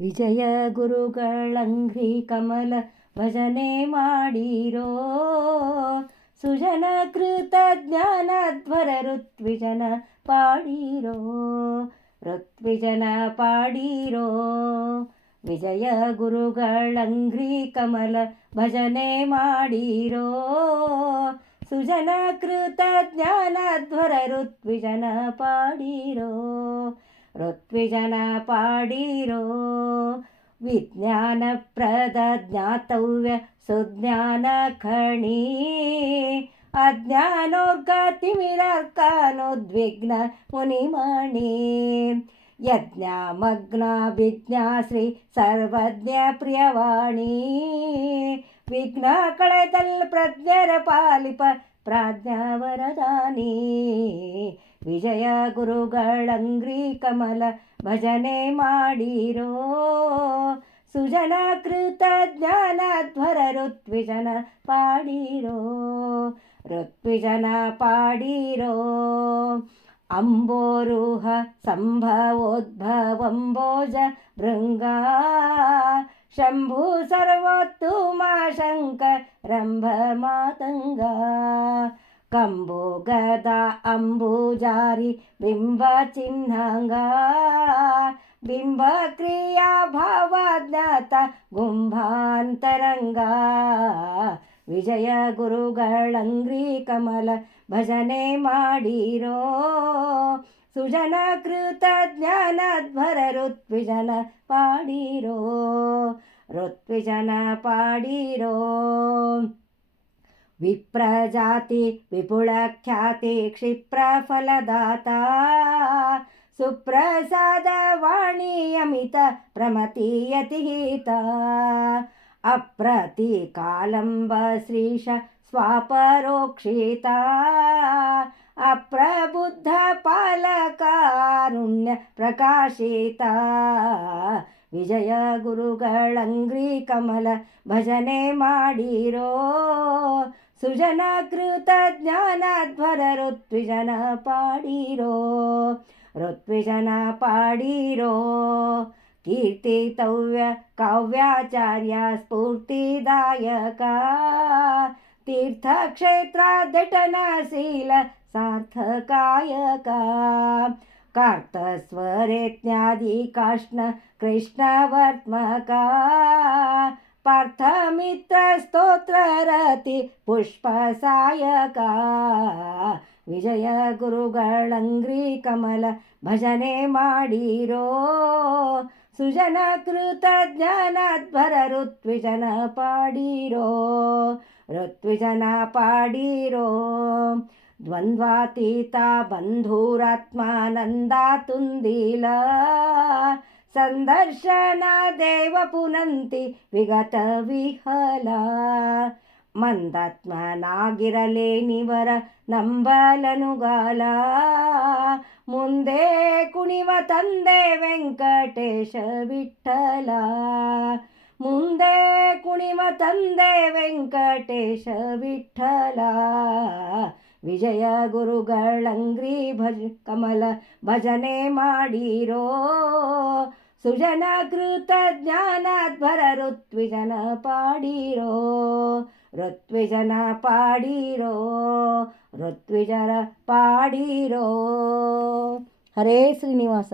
ವಿಜಯ ಗುರುಗಳಂಗ್ರಿ ಕಮಲ ಭಜನೆ ಮಾಡಿರೋ. ಸುಜನ ಕೃತ ಜ್ಞಾನಧ್ವರ ಋತ್ವಿಜನ ಪಾಡಿರೋ. ಋತ್ವಿಜನ ಪಾಡಿರೋ. ವಿಜಯ ಗುರುಗಳಂಗ್ರಿ ಕಮಲ ಭಜನೆ ಮಾಡಿರೋ. ಸುಜನ ಕೃತ ಜ್ಞಾನಧ್ವರ ಋತ್ವಿಜನ ಪಾಡಿರೋ. ऋत्विजन पाडीरो विज्ञानप्रदज्ञातव्य सुज्ञानखणी अज्ञानोर्गतिमिरर्कानोद्विघ्न मुनिमणि यज्ञामग्ना विज्ञा विज्ञाश्री सर्वज्ञप्रियवाणी विघ्न कळेतल् प्रज्ञर पालिप प्राज्ञावरदानी। ವಿಜಯ ಗುರುಗಳಂಗ್ರಿ ಕಮಲ ಭಜನೆ ಮಾಡಿರೋ. ಸುಜನ ಕೃತ ಜ್ಞಾನಧ್ವರ ಋತ್ವಿಜನ ಪಾಡಿರೋ. ಋತ್ವಿಜನ ಪಾಡಿರೋ. ಅಂಬೋರುಹ ಸಂಭವೋದ್ಭವಂಬೋಜ ಭೃಂಗ. ಶಂಭು ಸರ್ವೋತ್ತುಮ ಶಂಕ ರಂಭ ಮಾತಂಗ. ಕಂಬು ಗದ ಅಂಬುಜಾರಿ ಬಿಂಬ ಚಿಹ್ನಂಗ ಬಿಂಬ ಕ್ರಿಯಾ ಭಾವಜ್ಞಾತ ಗುಂಭಾಂತರಂಗ ವಿಜಯ ಗುರುಗಳಂಗ್ರಿ ಕಮಲ ಭಜನೆ ಮಾಡಿರೋ ಸುಜನ ಕೃತ ಜ್ಞಾನಧ್ವರ ಋತ್ವಿಜನ ಪಾಡಿರೋ ಋತ್ವಿಜನ ಪಾಡಿರೋ ವಿಪ್ರಜಾತಿ ವಿಪುಳ ಖ್ಯಾತಿ ಕ್ಷಿಪ್ರ ಫಲದಾತ ಸುಪ್ರಸಾದ ವಾಣಿಯಮಿತ ಪ್ರಮತೀಯತಿಹಿತ ಅಪ್ರತಿ ಕಾಲಂಬ ಶ್ರೀಶ ಸ್ವಾಪರೋಕ್ಷಿತ ಅಪ್ರಬುದ್ಧ ಪಾಲಕಾರುಣ್ಯ ಪ್ರಕಾಶಿತ ವಿಜಯ ಗುರುಗಳಂಗ್ರಿ ಕಮಲ ಭಜನೆ ಮಾಡಿರೋ सुजनाकृत ज्ञानाध्वर ऋत्विजन पाडीरो ऋत्विजन पाडीरो। कीर्तितव्य काव्याचार्या स्फूर्तिदायका तीर्थक्षेत्राद्यटनाशील सार्थकायका। कार्तस्वरेत्यादिकाष्ण कृष्णवर्त्मका ಪುಷ್ಪ ಸಾಯಕ ವಿಜಯ ಗುರುಗಳಂಗ್ರಿ ಕಮಲ ಭಜನೆ ಮಾಡಿರೋ. ಸುಜನ ಕೃತ ಜ್ಞಾನಧ್ವರ ಋತ್ವಿಜನ ಪಾಡಿರೋ. ಋತ್ವಿಜನ ಪಾಡಿರೋ. ದ್ವಂದ್ವಾತೀತ ಬಂಧುರಾತ್ಮಾನಂದ ತುಂದಿಲ. ಸಂದರ್ಶನ ದೇವ ಪುನಂತಿ ವಿಗತ ವಿಹಲ. ಮಂದಾತ್ಮನಾಗಿರಲೇನಿವರ ನಂಬಲನುಗಾಲ ಮುಂದೆ ಕುಣಿವ ತಂದೆ ವೆಂಕಟೇಶ ವಿಠಲ. ಮುಂದೆ ಕುಣಿವ ತಂದೆ ವೆಂಕಟೇಶ ವಿಠಲ. ವಿಜಯ ಗುರುಗಳಂಗ್ರಿ ಭಜ ಕಮಲ ಭಜನೆ ಮಾಡಿರೋ. ಸುಜನ ಕೃತ ಜ್ಞಾನಧ್ವರ ಋತ್ವಿಜನ ಪಾಡಿರೋ. ಋತ್ವಿಜನ ಪಾಡಿರೋ. ಋತ್ವಿಜರ ಪಾಡಿರೋ. ಹರೇ ಶ್ರೀನಿವಾಸ.